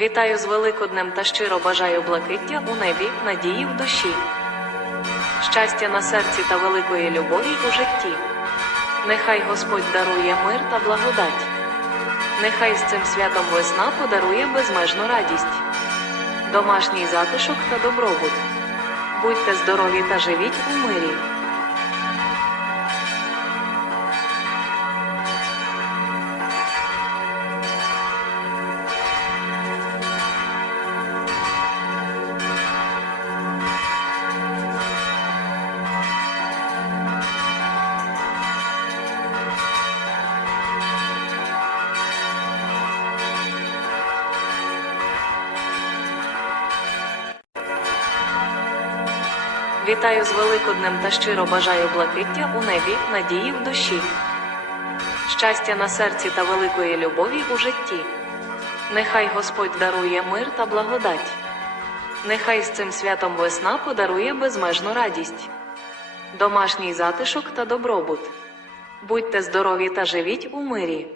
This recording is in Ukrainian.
Вітаю з Великоднем та щиро бажаю блакиття у небі, надії в душі, щастя на серці та великої любові у житті. Нехай Господь дарує мир та благодать. Нехай з цим святом весна подарує безмежну радість, домашній затишок та добробут. Будьте здорові та живіть у мирі. Вітаю з Великоднем та щиро бажаю блакиття у небі, надії в душі, щастя на серці та великої любові у житті. Нехай Господь дарує мир та благодать. Нехай з цим святом весна подарує безмежну радість, домашній затишок та добробут. Будьте здорові та живіть у мирі.